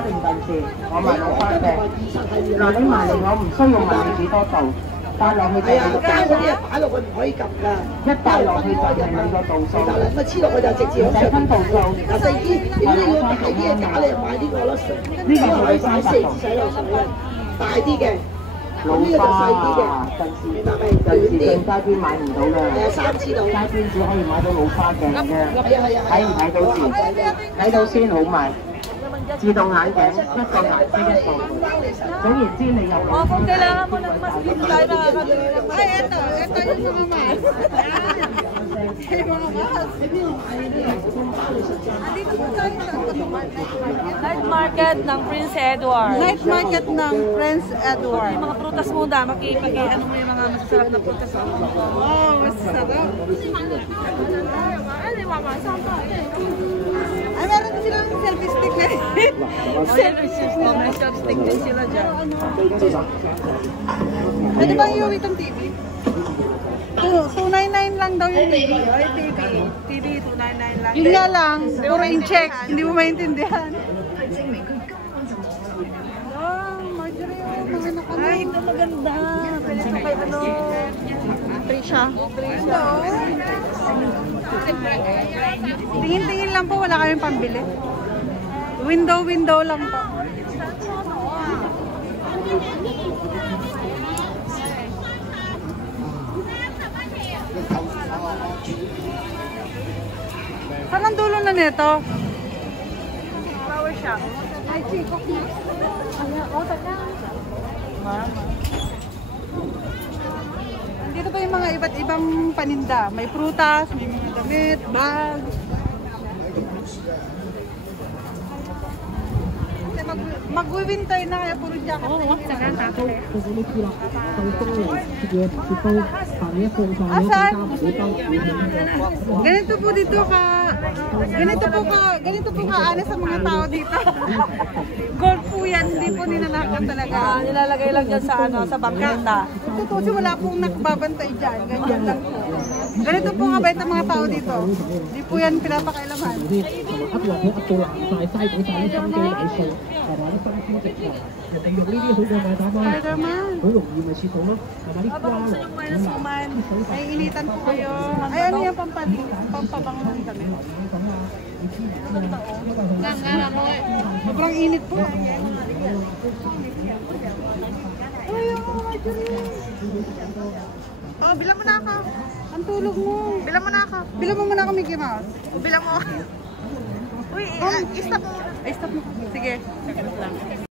定近視，我買老花鏡。嗱，你買嚟我唔需要問你幾多度，帶落去就係街嗰啲啊擺落去唔可以撳㗎，一帶落去就係你個度數。咁啊黐落去就直接響上邊度數。嗱細啲，如果你要大啲嘅架，你就買呢個咯，呢個可以擺4支洗頭水啊，大啲嘅。老花近視正街邊買唔到嘅，係啊，3支到。街邊只可以買到老花鏡啫。睇唔睇到字？睇到先好賣。自動眼鏡一個顏色一個。總言之，你有老花。kailangan mo ng mas hintay mga kabili. Ay, ito yung mga mas. Yung mga mas. Night market ng Prince Edward. Night market ng Prince Edward. Yung mga prutas muna, ano mo yung mga masasarap na prutas mo. Wow, masarap. Ay, meron din silang selfie stick na May chopstick din sila dyan. Pwede bang iuwi itong TV? 299 lang daw yung TV. Ay, TV, 299 lang. Yun nga lang, puro in-check. Hindi mo maintindihan. Ay, ito maganda. Pwede ito kay ano. Trisha. Tingin-tingin lang po, wala kaming pambili. Window lang po. Saan ang dulo na nito? Flower shop. Ay, chikok na. Dito pa yung mga iba't ibang paninda. May prutas, may mga damit, bag. Mag-winter na kaya puro jacket. Oo, saka kakale. Asan? Ganito po dito ka. Ganito po ka ano sa mga tao dito. Gold po yan, hindi po ninanakan talaga. Nilalagay lang dyan sa ano, sa bangketa. Totoo kasi wala pong nakbabantay dyan. Ganyan lang po. Ganito po nga bait ang mga tao dito. Hindi po yan pinapakailaman. Spider-Man. Habang gusto nyo kumain ng suman. Ay, initan po kayo. Ay, ano yung pampabango ng damit? Sobrang init po. Ay, Oh, bilang mo na ako. ang tulog mo. Bilang mo na ako. Bilang mo muna ako, Mickey Mouse. Bilang mo. Uy, stop mo. Ay, stop mo. Sige.